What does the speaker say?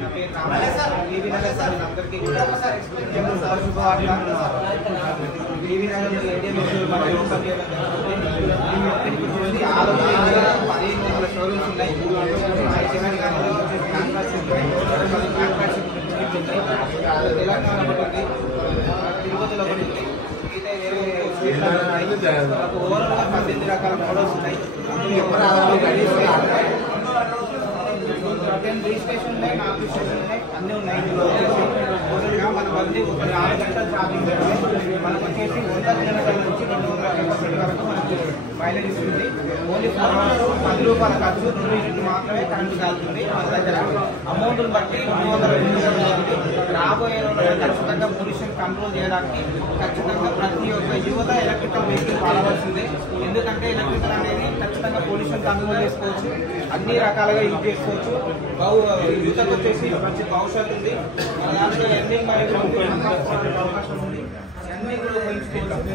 నా పేరు రామేశ్వర సార్ అందరికీ కూడా శుభవార్త. నగర్లో ఇండియన్ ఓపెన్ చేయడం జరుగుతుంది. ఆలోచన 15 షోరూమ్స్ ఉన్నాయి. తెలంగాణలో తెలంగాణ ఒకటి తిరుపతిలో ఒకటి ఉంది. మిగతా వేరే స్టేట్లో ఓవరాల్గా 18 రకాల మోడల్స్ ఉన్నాయి. రిజిస్ట్రేషన్ ఉన్నాయి, నామినేషన్ ఉన్నాయి, అన్నీ ఉన్నాయి. టోటల్గా మన బండి ఒక 4 గంటల ఛార్జింగ్ మనకు వచ్చేసి 100 కిలోమీటర్ల నుంచి 200 కిలోమీటర్ల వరకు మనకు మైలేజ్ ఇస్తుంది. ఓన్లీ 10 రూపాయల ఖర్చు, 2 యూనిట్లు మాత్రమే కరెంటు కాలుతుంది. మన దగ్గర అమౌంట్ని బట్టి 200 రాబోయే రోజుల్లో ఖచ్చితంగా పొల్యూషన్ కంట్రోల్ చేయడానికి ఖచ్చితంగా ప్రతి ఒక్క యువత ఎలక్ట్రికల్ వెహికల్ వాడవలసిందే. ఎందుకంటే ఎలక్ట్రికల్ అనేది ఖచ్చితంగా పొల్యూషన్ కంట్రోల్ చేసుకోవచ్చు, అన్ని రకాలుగా యూజ్ చేసుకోవచ్చు. యువతకు వచ్చేసి మంచి భవిష్యత్తు ఉంది. మన దాంట్లో ఎర్నింగ్ మరియు అవకాశం ఉంది. అన్ని కూడా ఉపయోగించుకోవచ్చు.